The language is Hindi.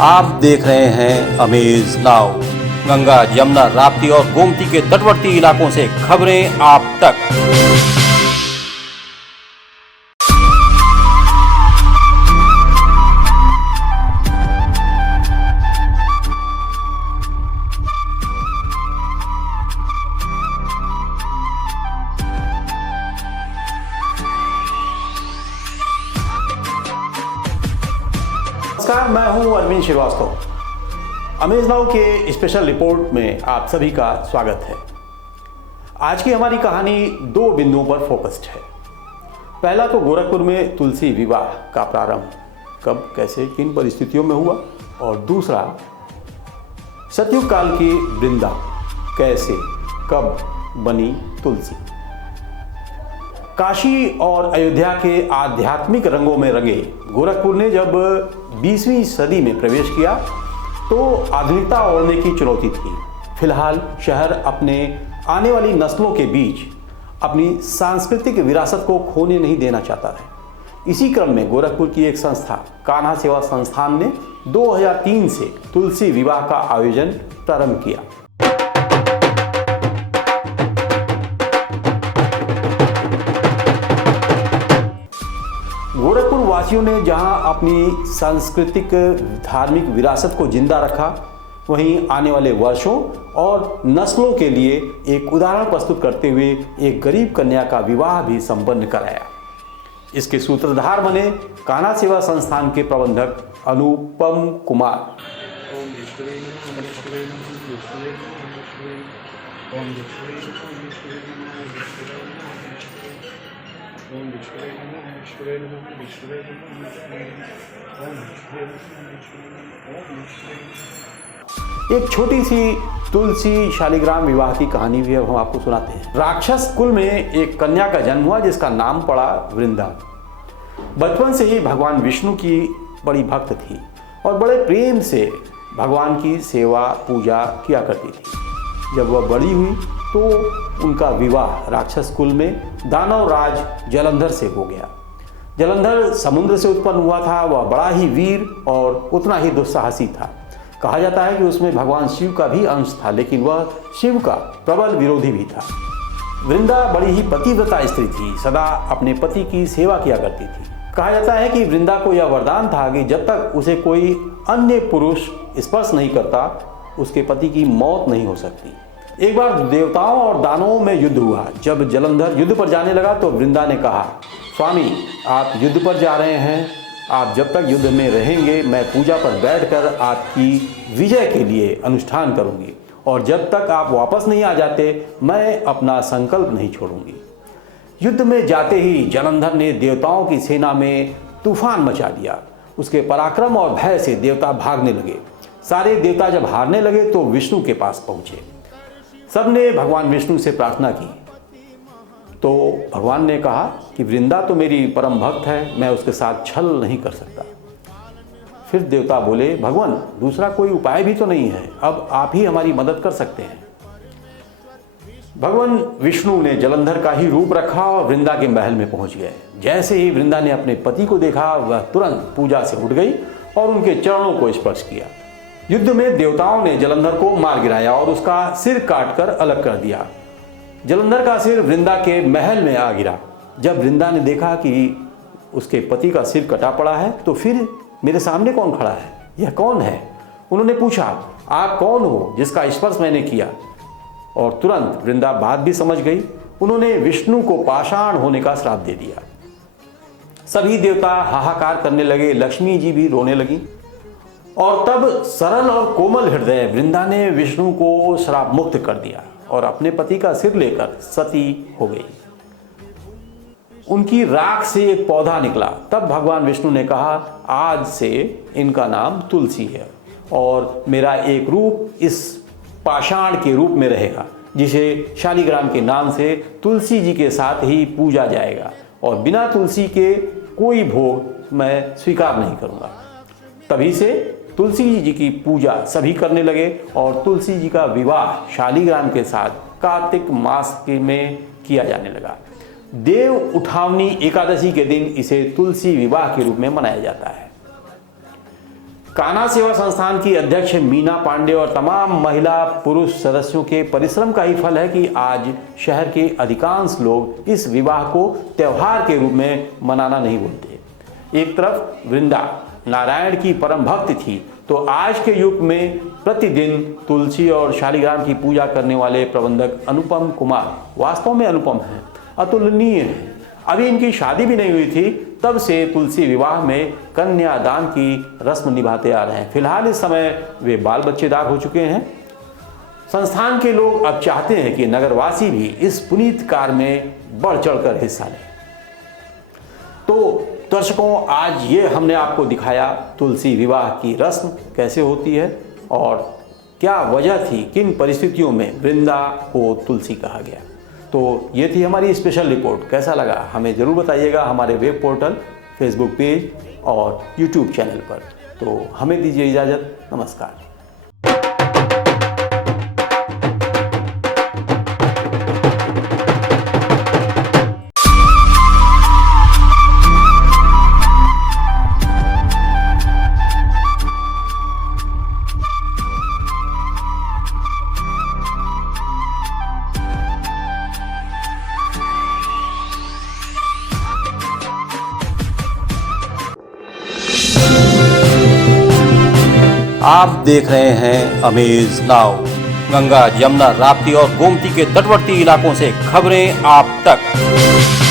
आप देख रहे हैं अमेज नाउ। गंगा, यमुना, राप्ती और गोमती के तटवर्ती इलाकों से खबरें आप तक। नमस्कार, मैं हूं अरविंद श्रीवास्तव। अमेज नाउ के स्पेशल रिपोर्ट में आप सभी का स्वागत है। आज की हमारी कहानी दो बिंदुओं पर फोकस्ड है। पहला तो गोरखपुर में तुलसी विवाह का प्रारंभ कब, कैसे, किन परिस्थितियों में हुआ, और दूसरा सतयुग काल की वृंदा कैसे, कब बनी तुलसी। काशी और अयोध्या के आध्यात्मिक रंगों में रंगे गोरखपुर ने जब 20वीं सदी में प्रवेश किया तो आधुनिकता ओढ़ने की चुनौती थी। फिलहाल शहर अपने आने वाली नस्लों के बीच अपनी सांस्कृतिक विरासत को खोने नहीं देना चाहता है। इसी क्रम में गोरखपुर की एक संस्था कान्हा सेवा संस्थान ने 2003 से तुलसी विवाह का आयोजन प्रारंभ किया। गोरखपुर वासियों ने जहां अपनी सांस्कृतिक धार्मिक विरासत को जिंदा रखा, वहीं आने वाले वर्षों और नस्लों के लिए एक उदाहरण प्रस्तुत करते हुए एक गरीब कन्या का विवाह भी संपन्न कराया। इसके सूत्रधार बने कान्हा सेवा संस्थान के प्रबंधक अनुपम कुमार। एक छोटी सी तुलसी शालिग्राम विवाह की कहानी भी अब हम आपको सुनाते हैं। राक्षस कुल में एक कन्या का जन्म हुआ जिसका नाम पड़ा वृंदा। बचपन से ही भगवान विष्णु की बड़ी भक्त थी और बड़े प्रेम से भगवान की सेवा पूजा किया करती थी। जब वह बड़ी हुई तो उनका विवाह राक्षस कुल में दानव राज जलंधर से हो गया। जलंधर समुद्र से उत्पन्न हुआ था। वह बड़ा ही वीर और उतना ही दुस्साहसी था। कहा जाता है कि उसमें भगवान शिव का भी अंश था, लेकिन वह शिव का प्रबल विरोधी भी था। वृंदा बड़ी ही पतिव्रता स्त्री थी, सदा अपने पति की सेवा किया करती थी। कहा जाता है कि वृंदा को यह वरदान था कि जब तक उसे कोई अन्य पुरुष स्पर्श नहीं करता, उसके पति की मौत नहीं हो सकती। एक बार देवताओं और दानवों में युद्ध हुआ। जब जलंधर युद्ध पर जाने लगा तो वृंदा ने कहा, स्वामी, आप युद्ध पर जा रहे हैं, आप जब तक युद्ध में रहेंगे मैं पूजा पर बैठकर आपकी विजय के लिए अनुष्ठान करूंगी, और जब तक आप वापस नहीं आ जाते मैं अपना संकल्प नहीं छोड़ूंगी। युद्ध में जाते ही जलंधर ने देवताओं की सेना में तूफान मचा दिया। उसके पराक्रम और भय से देवता भागने लगे। सारे देवता जब हारने लगे तो विष्णु के पास पहुंचे। सबने भगवान विष्णु से प्रार्थना की तो भगवान ने कहा कि वृंदा तो मेरी परम भक्त है, मैं उसके साथ छल नहीं कर सकता। फिर देवता बोले, भगवान, दूसरा कोई उपाय भी तो नहीं है, अब आप ही हमारी मदद कर सकते हैं। भगवान विष्णु ने जलंधर का ही रूप रखा और वृंदा के महल में पहुंच गए। जैसे ही वृंदा ने अपने पति को देखा, वह तुरंत पूजा से उठ गई और उनके चरणों को स्पर्श किया। युद्ध में देवताओं ने जलंधर को मार गिराया और उसका सिर काटकर अलग कर दिया। जलंधर का सिर वृंदा के महल में आ गिरा। जब वृंदा ने देखा कि उसके पति का सिर कटा पड़ा है तो फिर मेरे सामने कौन खड़ा है, यह कौन है? उन्होंने पूछा, आप कौन हो जिसका स्पर्श मैंने किया? और तुरंत वृंदा बात भी समझ गई। उन्होंने विष्णु को पाषाण होने का श्राप दे दिया। सभी देवता हाहाकार करने लगे, लक्ष्मी जी भी रोने लगी। और तब सरल और कोमल हृदय वृंदा ने विष्णु को श्राप मुक्त कर दिया और अपने पति का सिर लेकर सती हो गई। उनकी राख से एक पौधा निकला। तब भगवान विष्णु ने कहा, आज से इनका नाम तुलसी है और मेरा एक रूप इस पाषाण के रूप में रहेगा, जिसे शालिग्राम के नाम से तुलसी जी के साथ ही पूजा जाएगा, और बिना तुलसी के कोई भोग मैं स्वीकार नहीं करूंगा। तभी से तुलसी जी की पूजा सभी करने लगे और तुलसी जी का विवाह शालिग्राम के साथ कार्तिक मास में किया जाने लगा। देव उठावनी एकादशी के दिन इसे तुलसी विवाह के रूप में मनाया जाता है। कान्हा सेवा संस्थान की अध्यक्ष मीना पांडे और तमाम महिला पुरुष सदस्यों के परिश्रम का ही फल है कि आज शहर के अधिकांश लोग इस विवाह को त्योहार के रूप में मनाना नहीं भूलते। एक तरफ वृंदा नारायण की परम भक्त थी, तो आज के युग में प्रतिदिन तुलसी और शालिग्राम की पूजा करने वाले प्रबंधक अनुपम कुमार वास्तव में अनुपम हैं, अतुलनीय हैं। अभी इनकी शादी भी नहीं हुई थी, तब से तुलसी विवाह में कन्यादान की रस्म निभाते आ रहे हैं। फिलहाल इस समय वे बाल बच्चेदार हो चुके हैं। संस्थान के लोग अब चाहते हैं कि नगरवासी भी इस पुनीत कार्य में बढ़ चढ़कर हिस्सा लें। तो दर्शकों, आज ये हमने आपको दिखाया तुलसी विवाह की रस्म कैसे होती है और क्या वजह थी, किन परिस्थितियों में वृंदा को तुलसी कहा गया। तो ये थी हमारी स्पेशल रिपोर्ट। कैसा लगा हमें ज़रूर बताइएगा हमारे वेब पोर्टल, फेसबुक पेज और यूट्यूब चैनल पर। तो हमें दीजिए इजाज़त। नमस्कार। आप देख रहे हैं अमेज नाउ। गंगा, यमुना, राप्ती और गोमती के तटवर्ती इलाकों से खबरें आप तक।